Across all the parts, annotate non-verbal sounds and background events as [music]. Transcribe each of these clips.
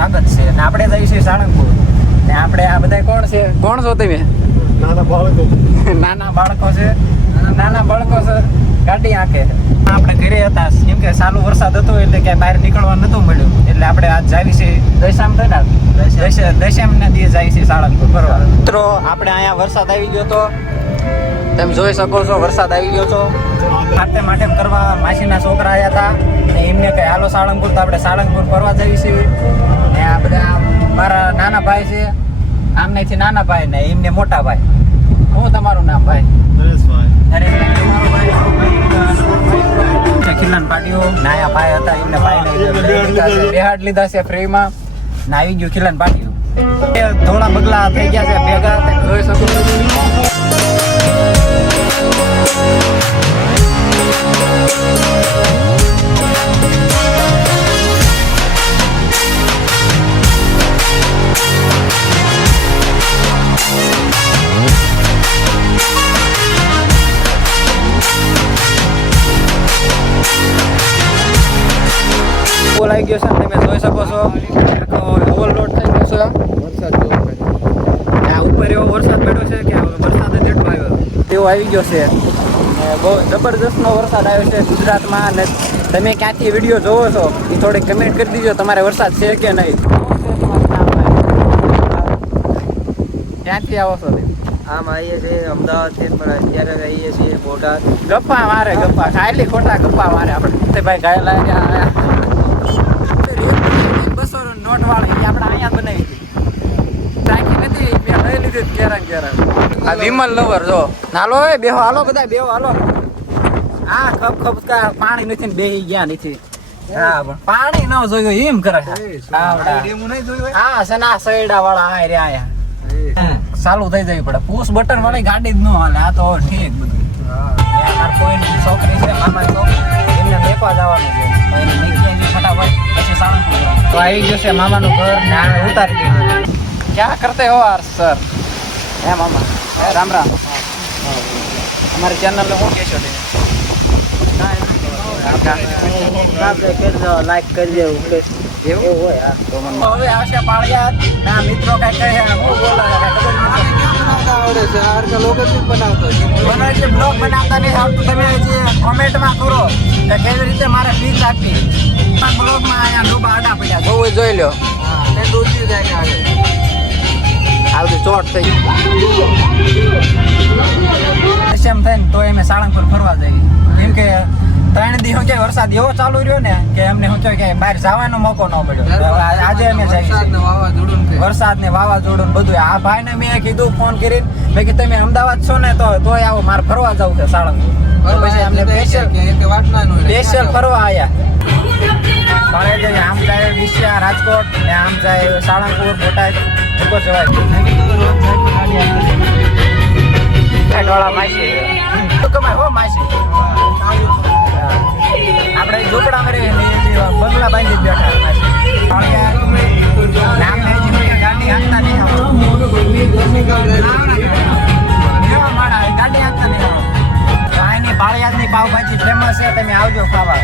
સ્વાગત છે અને આપણે જઈએ છીએ સાળંગપુર. ને આપણે આ બધા કોણ છે? કોણ છો તમે? નાના બાળકો. નાના બાળકો છે? નાના બાળકો છે? ગાડી આંકે. આપણે ઘરે હતા કેમ કે ચાલુ વરસાદ હતો એટલે ક્યાંય બહાર નીકળવા નતું મળ્યું. એટલે આપણે આજ જાવી છે દશામ થયા ને દશામ. ના દિવસ જાય છે સાળંગપુર. ફરવા મિત્રો આપણે અહીંયા વરસાદ આવી ગયો તો તમે જોઈ શકો છો વરસાદ આવી ગયો છો માટે માટે કરવા માસીના છોકરા આવ્યા હતા. અને એમને કઈ હાલો સાળંગપુર તો આપણે સાળંગપુર ફરવા જઈએ છીએ ને આ બધા મારા નાના ભાઈ છે. આમનેથી નાના ભાઈ ને એમને મોટા ભાઈ. હું તમારું નામ ભાઈ? નરેશભાઈ. ભાઈ ખિલ્લાન પાટીઓ નાયા ભાઈ હતા એમને ભાઈ બેહાડ લીધા છે. ફ્રીમાં. નાવી આવી ગયું ખિલ્લાન પાટીઓ એ થોડા બગલા થઈ ગયા છે ભેગા. જોઈ શકો આવી ગયો છે તમે જોઈ શકો છો. ઓવરલોડ થઈ ગયો છે. વરસાદ. આ ઉપર એવો વરસાદ પડ્યો છે કે વરસાદ જ એટલો આવ્યો. તેવો આવી ગયો છે. બહુ જબરદસ્તનો વરસાદ આવ્યો છે ગુજરાતમાં. અને તમે ક્યાંથી વીડિયો જોવો છો એ થોડી કમેન્ટ કરી દીજો તમારે વરસાદ છે કે નહીં. ક્યાંથી આવો છો તમે? આમ આવીએ છીએ અમદાવાદથી પણ અત્યારે રહીએ છીએ બોટાદ ગપ્પા મારે ગપ્પા. ખાલી ખોટા ગપ્પા મારે આપણે. ભાઈ ગાય લાગ્યા બસો નોટ વાળા એ આપણે અહીંયા બનાવી હતી. ટાંકી નથી મેં લઈ લીધી કેરા કેરા આ વિમલ લવર જો. હાલો એ બેહો હાલો બધા બેહો હાલો. આ ખપ ખપ કા પાણી નથી ને બેહી ગયા નથી. હા પાણી ન જોયું એમ કરે. હા સના સૈડા વાળા આ રહ્યા આયા ચાલુ થઈ જવી પડે. પુશ બટન વાળી ગાડી જ ન હાલે આ તો ઠીક બધું. કોઈની છોકરી છે મામાની છોકરી. એમને મેકવા જવાનું છે. તો એને મેકી આવી ફટાફટ પછી સાળંગપુર તો આવી જશે મામાનું ઘર ને આ ઉતારી દીધું. ક્યાં કરતે હો આર સર? હે મામા. હે રામ રામ. અમારી ચેનલ હું કહેશો લાઈક કરી દેવું એવું હોય તો મને હવે આવશે પાળિયાદ ના મિત્રો કઈ કહે હું બોલે આવડે છે. આ રીતે લોકો જ બનાવતો મને એટલે બ્લોગ બનાવતા નહીં આવતું તમે જે કોમેન્ટમાં કરો કે કેવી રીતે મારે ફીસ આપવી બ્લોગમાં અહીંયા ડૂબા આડા પડ્યા બહુ જોઈ લો. તે ડૂબી જાય કે આગળ. આવતી ચોટ થઈ એમ થાય ને તો અમે સાળંગપુર ફરવા જઈએ. કેમ કે ત્રણ દિવસ કે વરસાદ એવો ચાલુ રહ્યો ને કે એમને શું કહેવાય કે બહાર જવાનો મોકો ન મળ્યો. આજે અમે જઈએ વરસાદ ને વાવાઝોડું બધું આ ભાઈ ને મેં કીધું ફોન કરીને મેં તમે અમદાવાદ છો ને તો તોય આવો મારે ફરવા જવું છે સાળંગપુર તો પછી અમને સ્પેશિયલ સ્પેશિયલ ફરવા આવ્યા મારે જઈએ આમ જાય વિશિયા રાજકોટ ને આમ જાય સાળંગપુર બોટાદ ઉપર જવાય. વાળા માસી. શું કમાય હો માસી? આપણે ઝોપડામાં રહીએ બંગલા બાંધી જ બેઠા નામ પાવભાજી ફેમસ છે, તમે આવજો ખાવા.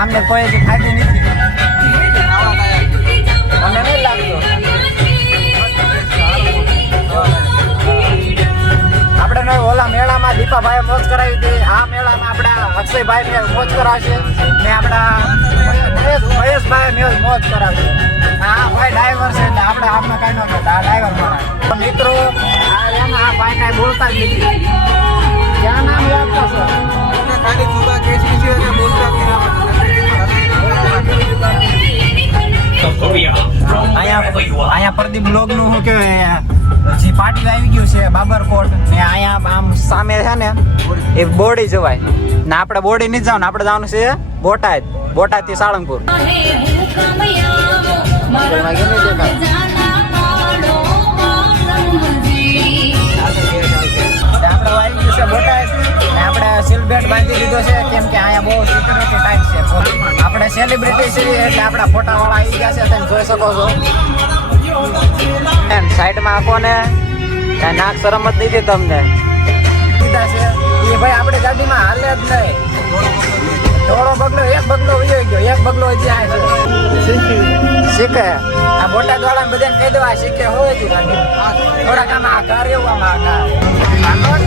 આમને કોઈ જ ખાધી નથી. આપણે ને ઓલા મેળામાં દીપાભાઈ મોજ કરાવી હતી. આ મેળામાં આપણા અક્ષયભાઈ ને મોજ કરાવશે. ને આપણા મહેશ- મહેશભાઈ મેં મોજ કરાવશે. આ ભાઈ ડ્રાઈવર છે એટલે આપણે આમાં કઈ નો આ ડ્રાઈવર મારા મિત્રો આ એમાં આ ભાઈ કાંઈ બોલતા જ નથી. ક્યાં નામ યાદ કરશો? ખાલી જુગા કેસરી છે બોલતા અહીંયા અહીંયા પ્રદીપ બ્લોગનું શું કહેવાય જે પાટી આવી ગયું છે બાબરકોટ ને અહીંયા આમ સામે છે ને એ બોડી જવાય. ને આપણે બોડી નહીં જવાનું આપણે જવાનું છે બોટાદ બોટાદથી સાળંગપુર. આપણે આવી છે બોટાદ ને આપણે સીલ બાંધી દીધો છે કેમ કે અહીંયા બહુ સિક્યુરિટી ટાઈટ છે. આપણે સેલિબ્રિટી છીએ એટલે આપણા ફોટા વાળા આવી ગયા છે તમે જોઈ શકો છો. એમ સાઈડમાં આપો ને કાંઈ નાક શરમ જ દીધી તમને? કીધા છે. એ ભાઈ આપણે ગાડીમાં હાલે જ નહીં. થોડો બગલો એક બગલો વયો ગયો. એક બગલો હજી આવે છે. શીખે? આ મોટા દ્વારા બધાને કહી દો આ શીખે હોય જ થોડા કામ આકાર એવું આમ આકાર અંકુર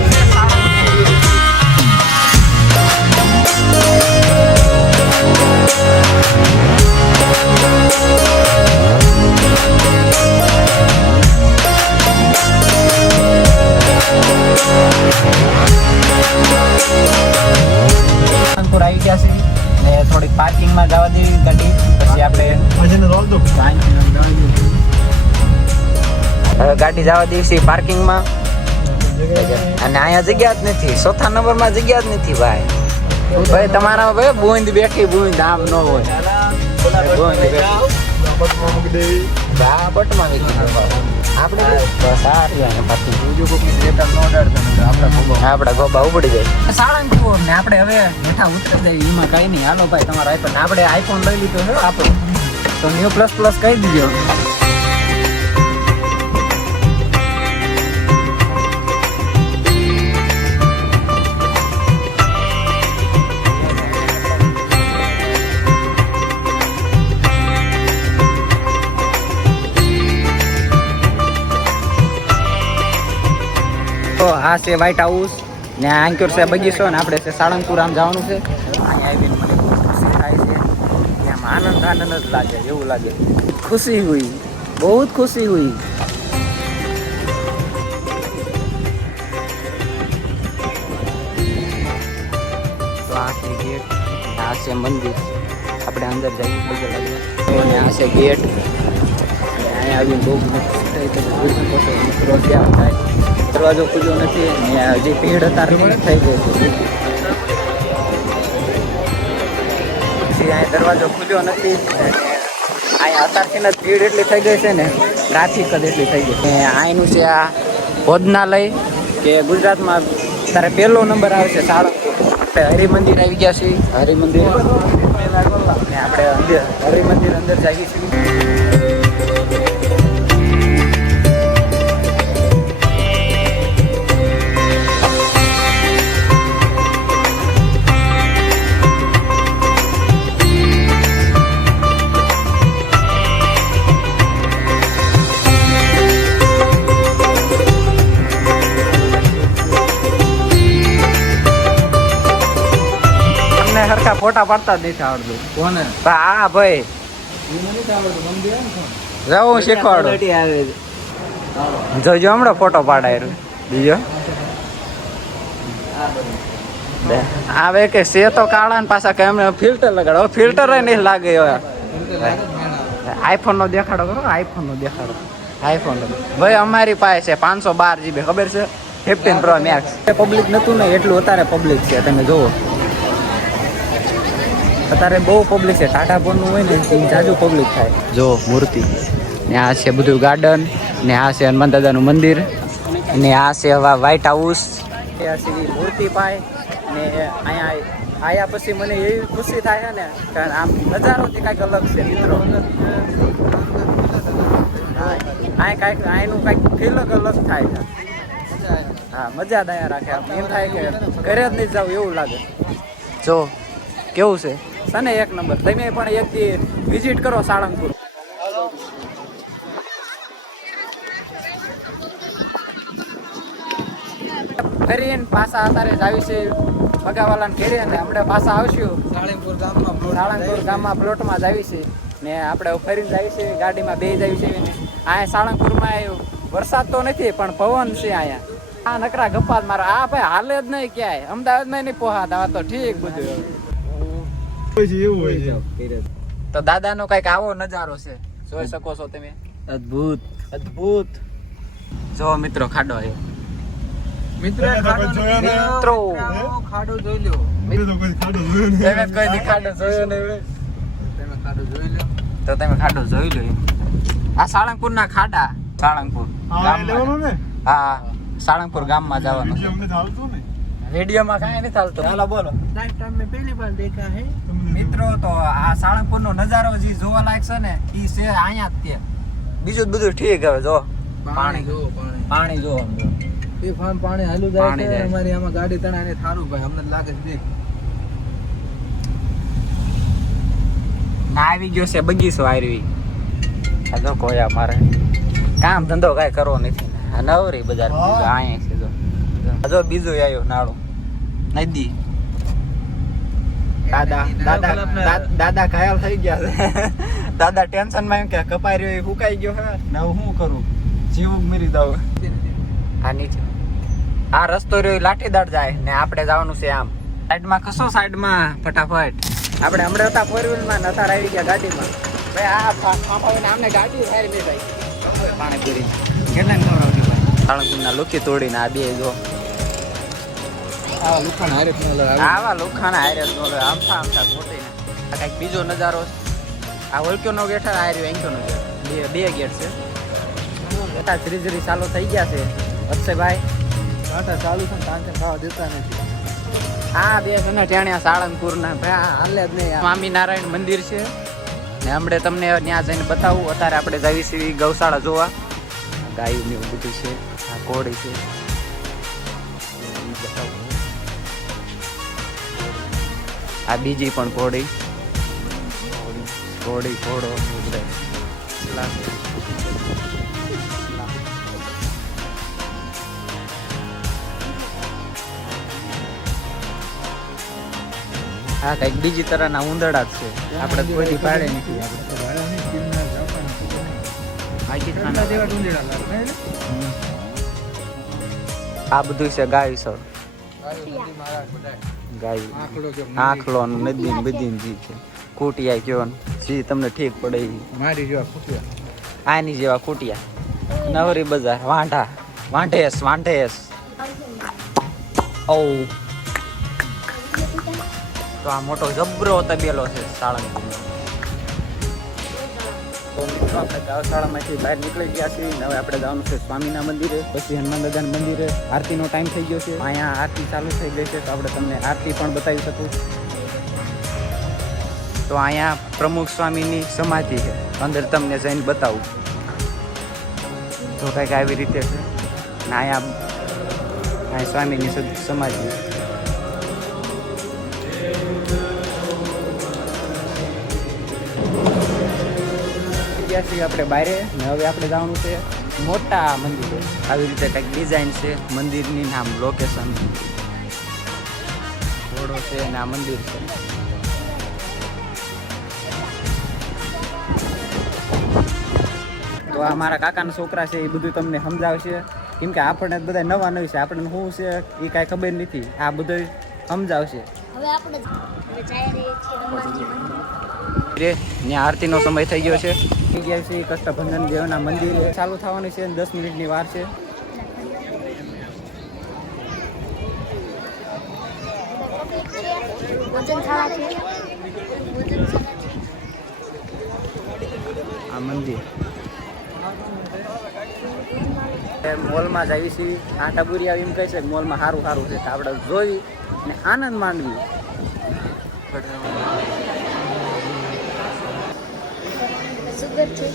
ગાડી જવા દિવસે પાર્કિંગમાં. અને અહીંયા જગ્યા જ નથી. ચોથા નંબરમાં જગ્યા જ નથી ભાઈ. ભાઈ તમારા ભાઈ બુંદ બેઠી, બુંદ આમ ન હોય. બુંદ બેઠી. બસમાં મૂકી દેવી. આ બટમાં વેચી દેવા. આપણે બસ, આ રહ્યા ને પાછું બીજું કોઈક લેટર નો ડરતો આપણે ગોબા ઉપડી જાય. સાળંગપુર ને આપણે હવે હેઠા ઉતરી જઈએ એમાં કઈ નહીં. હાલો ભાઈ, તમારો આઈફોન આપણે આઈફોન લઈ લીધો છે તો ન્યુ પ્લસ પ્લસ કહી દીધો. તો આ છે વ્હાઈટ હાઉસ ને આ અંકુર છે બગીચો ને આપણે છે સાળંગપુર આમ જવાનું છે. અહીંયા આનંદ આનંદ જ લાગે, એવું લાગે. ખુશી હુઈ બહુ જ ખુશી હુઈ તો આ છે ગેટ મંદિર. આપણે અંદર જઈએ મજા લાગે. અને આ છે ગેટ. અહીંયા આવીને બહુ જોઈ મિત્રો ક્યાં થાય દરવાજો ખુલ્યો નથી ને હજી ભીડ હતા થઈ ગઈ પછી અહીંયા દરવાજો ખુલ્યો નથી અહીંયા અત્યારથી જ ભીડ એટલી થઈ ગઈ છે ને ટ્રાફિક જ એટલી થઈ ગઈ છે. અહીંનું છે આ ભોજનાલય કે ગુજરાતમાં તારે પહેલો નંબર આવે છે સાળંગપુર. આપણે હરિમંદિર આવી ગયા છીએ. હરિમંદિર. આપણે અંદર હરિમંદિર અંદર જઈએ છીએ. ફોટા પાડતા જ નથી આવડતું. કોને? હા ભાઈ. જાઓ હું શીખવાડો. જોજો હમણાં ફોટો પાડાય. બીજો? આવે કે સે તો કાળા ને પાછા કે એમને ફિલ્ટર લગાડો. ફિલ્ટર નહીં લાગે આઈફોન નો દેખાડો કરો આઈફોન નો દેખાડો. આઈફોન ભાઈ અમારી પાસે છે પાંચસો બાર જીબી ખબર છે? ફિફ્ટીન પ્રો મેક્સ પબ્લિક નતું ને એટલું અત્યારે પબ્લિક છે તમે જુઓ. અત્યારે બહુ પબ્લિક છે. ટાટા ફોનનું હોય ને એ જાજુ પબ્લિક થાય. જો મૂર્તિ. ને આ છે બધું ગાર્ડન ને આ છે હનુમાન દાદાનું મંદિર ને આ છે હવા વ્હાઈટ હાઉસ આ છે મૂર્તિ પાય ને અહીંયા આયા પછી મને એવી ખુશી થાય ને કારણ આમ નજારોથી કાંઈક અલગ છે મિત્રો. આ કાંઈક અહીંનું કાંઈક ફીલ જ અલગ થાય છે. હા મજા દયા રાખે એમ થાય કે ઘરે જ નહીં જાવ એવું લાગે. જો કેવું છે? સને એક નંબર. તમે પણ એક દી વિઝિટ કરો સાળંગપુર. ફરીને પાછા અત્યારે જ આવી છે ભગાવાલાને ઘેરે અને આપણે પાછા આવશું. સાળંગપુર ગામમાં સાળંગપુર ગામમાં પ્લોટમાં જ આવી છે. ને આપણે ફરીને જ આવી છે ગાડીમાં બે જ આવી છે ને. અહીંયા સાળંગપુરમાં વરસાદ તો નથી પણ પવન છે અહીંયા. આ નકરા ગપ્પા મારા. આ ભાઈ હાલે જ નહીં ક્યાંય. અમદાવાદમાં નહીં પોહા દાવા તો ઠીક બધું. તો દાદાનો કંઈક આવો નજારો છે. જોઈ શકો છો તમે. અદ્ભુત. અદ્ભુત. જો મિત્રો ખાડો છે. મિત્રો? મિત્રો. ખાડો જોઈ લ્યો. મેં કોઈ ખાધું જોયું નહીં. તમે કોઈ ખાડો જોયો નહીં તમે ખાડો જોઈ લ્યો. તો તમે ખાડો જોઈ લ્યો આ સાળંગપુર ના ખાડા. સાળંગપુર. હા, એ ને? હા સાળંગપુર ગામમાં જવાનું અમને ને. રેડિયોમાં કાંઈ નહીં ચાલતું હાલો બોલો. તમે પહેલી દેખા હે તમને મિત્રો તો આ સાળંગપુર નો નજારો જે જોવા લાયક છે ને એ છે અહીંયા જ તે બીજું બધું ઠીક હવે જો. પાણી જો પાણી. જો. એ ફાર્મ પાણી હાલું જાય છે અમારી આમાં ગાડી તણાઈને થારું ભાઈ અમને લાગે છે દેખ. ના આવી ગયો છે બગીચો આરવી આ જો કોઈ અમારે. કામ ધંધો કાંઈ કરવો નથી. નવરી બજાર બીજું અહીંયા છે જો. આ જો બીજું આવ્યું નાળું. નદી દાદા દાદા દાદા ઘાયલ થઈ ગયા છે. [laughs] દાદા ટેન્શનમાં એમ કે કપાઈ રહ્યો એ ફૂકાઈ ગયો હે ને હું શું કરું? જીવ મરી દઉં. આ નીચે. આ રસ્તો રહ્યો લાઠીદાર જાય. ને આપણે જવાનું છે આમ. સાઈડમાં કશો સાઈડમાં ફટાફટ. આપણે હમણાં હતા ફોર વ્હીલમાં ને અત્યારે આવી ગયા ગાડીમાં. ભાઈ આ ફાંફાવીને આમને ગાડી હારી નહીં ભાઈ. પાણીપુરી કેટલા ખવડાવતી ભાઈ સાળંગપુરના લુકી તોડીને આ બે જો. આ લુખાણ હારે આવા. નો આમથા આમથા ખોટીને આ કાંઈક બીજો નજારો છે. આ ઓળખ્યો નો ગેટ આ રહ્યો એંખ્યો નો ગેટ બે બે ગેટ છે. બેટા ધીરે ધીરે ચાલુ થઈ ગયા છે અક્ષયભાઈ. કાંઠા ચાલુ છે તાંતે ખાવા દેતા નથી. આ બે છે ને ટેણ્યા સાળંગપુર ના ભાઈ હાલે જ નહીં. સ્વામિનારાયણ મંદિર છે. ને હમણે તમને ત્યાં જઈને બતાવું અત્યારે આપણે જવી છીએ ગૌશાળા જોવા. ગાયું ને બધું છે. આ કોળી છે. આ બીજી પણ ઘોડી. ઘોડી ઘોડો. હા કંઈક બીજી તરહના ઉંદરડા જ છે. આપણે કોઈ પાડે નથી? આ બધું છે ગાય સર ગાયો. આંખલો નદી બધી જી છે. કુટિયા કયો જી તમને ઠીક પડે. મારી જેવા ખૂટ્યા. આની જેવા કુટિયા નવરી બજાર વાંઢા વાંઢેસ વાંઢેસ. ઓ તો આ મોટો જબરો તબેલો છે સાળંગપુરનો. મિત્રો આપણે ગૌશાળામાંથી બહાર નીકળી ગયા છીએ હવે આપણે જવાનું છે સ્વામીના મંદિરે. પછી હનુમાન દાદાના મંદિરે. આરતીનો ટાઈમ થઈ ગયો છે. અહીંયા આરતી ચાલુ થઈ ગઈ છે, તો આપણે તમને આરતી પણ બતાવી શકું. તો અહીંયા પ્રમુખ સ્વામીની સમાધિ છે. અંદર તમને જઈને બતાવું. તો કંઈક આવી રીતે છે. ને અહીંયા સ્વામીની સમાધિ ગયા છીએ આપણે બારે ને હવે આપણે જવાનું છે મોટા મંદિરે. આવી રીતે કંઈક ડિઝાઇન છે, મંદિરની નામ લોકેશન ઘોડો છે અને આ મંદિર છે. તો આ મારા કાકાના છોકરા છે, એ બધું તમને સમજાવશે. કેમ કે આપણને બધા નવા નવી છે, આપણને શું છે, એ કાંઈ ખબર નથી. આ બધું સમજાવશે. હવે આપણે જઈ છીએ રે ત્યાં આરતીનો સમય થઈ ગયો છે. થઈ ગયા છે કષ્ટભંજન દેવના મંદિરે ચાલુ થવાનું છે દસ મિનિટની વાર છે. આ મંદિર. મોલમાં મોલમાં જઈએ છીએ આ આવી એમ કહે છે. કે મોલમાં સારું સારું છે. તો આપણે જોઈ ને આનંદ માણવી સુગર છે.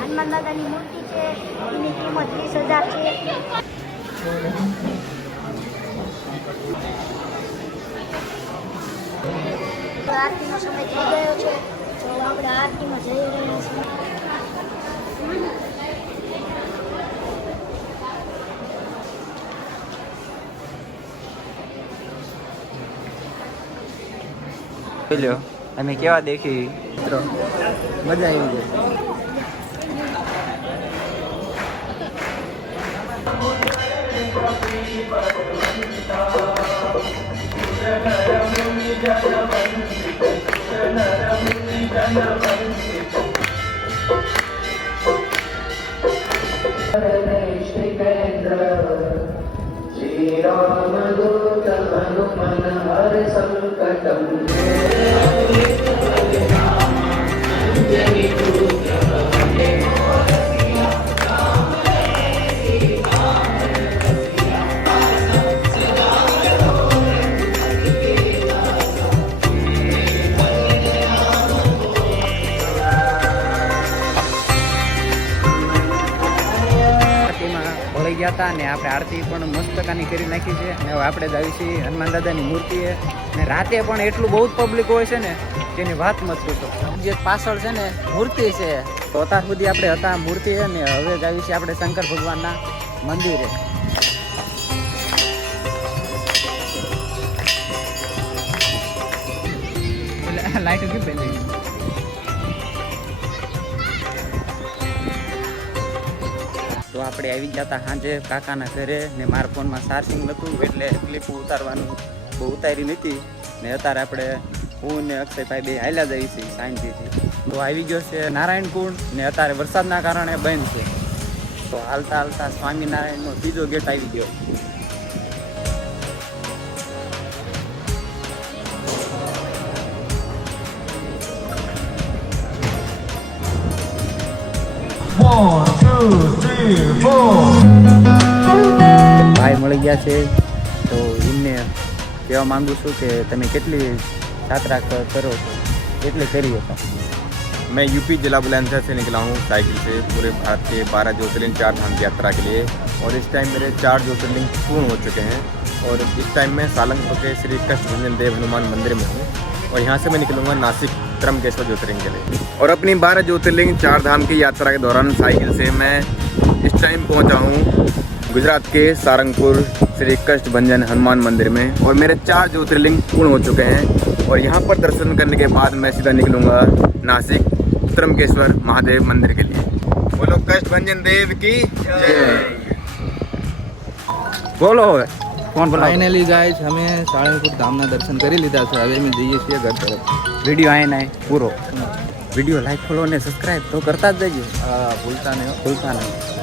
હનુમાન દાદાની મૂર્તિ છે, એની કિંમત ત્રીસ હજાર છે. આરતીનો સમય થઈ ગયો છે. તો આપણે આરતીમાં જઈ રહ્યા છીએ. પેલ્યો. અમે કેવા દેખી? મિત્રો મજા આવી ગઈ. આરતીમાં ભળી પણ મસ્તકાની કરી નાખી છે. અને હવે આપણે જ આવી છીએ હનુમાન દાદાની મૂર્તિએ. ને રાતે પણ એટલું બહુ જ પબ્લિક હોય છે ને, તેની વાત મત પૂછો જે પાછળ છે ને, મૂર્તિ છે. તો અત્યાર સુધી આપણે હતા મૂર્તિ છે ને હવે જ આવી છીએ આપણે શંકર ભગવાનના મંદિરે. લાઈટ ઉગી પેલી આપણે આવી હતા સાંજે કાકાના ઘરે ને મારા ફોનમાં ચાર્જિંગ નહોતું એટલે ક્લિપ ઉતારવાનું બહુ ઉતારી નથી. ને અત્યારે આપણે હું ને અક્ષયભાઈ બે હાલ્યા જઈએ છીએ શાંતિથી તો આવી ગયો છે નારાયણ કુંડ ને અત્યારે વરસાદના કારણે બંધ છે. તો હાલતા હાલતા સ્વામિનારાયણનો બીજો ગેટ આવી ગયો. ભાઈ મળી ગયા છે તો એમને કહેવા માંગુ છું કે તમે કેટલી યાત્રા ક- કરો છો કેટલી કરી શકો मैं यूपी जिला बुलंदशहर से निकला हूँ साइकिल से पूरे भारत के बारह ज्योतिर्लिंग चार धाम की यात्रा के लिए और इस टाइम मेरे चार ज्योतिर्लिंग पूर्ण हो चुके हैं और इस टाइम मैं सालंगपुर के श्री कृष्ण भंजन देव हनुमान मंदिर में हूँ और यहाँ से मैं निकलूंगा नासिक त्रमकेश्वर ज्योतिर्लिंग के लिए। और अपनी बारह ज्योतिर्लिंग चार धाम की यात्रा के दौरान साइकिल से मैं इस टाइम पहुँचा हूँ गुजरात के सारंगपुर, श्री कष्ट भंजन हनुमान मंदिर में। और मेरे चार ज्योतिर्लिंग पूर्ण हो चुके हैं और यहाँ पर दर्शन करने के बाद मैं सीधा निकलूँगा नासिक त्रमकेश्वर महादेव मंदिर के लिए। बोलो कष्ट भंजन देव की जय। बोलो। કોણ પર ફાઇનલી ગાઈસ અમે સાળંગપુર ધામના દર્શન કરી લીધા છે. હવે અમે જઈએ છીએ ઘર તરફ. વીડિયો આય નાય પૂરો. વીડિયો લાઈક ફોલો અને સબસ્ક્રાઈબ તો કરતા જ જજો. હા ભૂલતા નહીં ભૂલતા નહીં.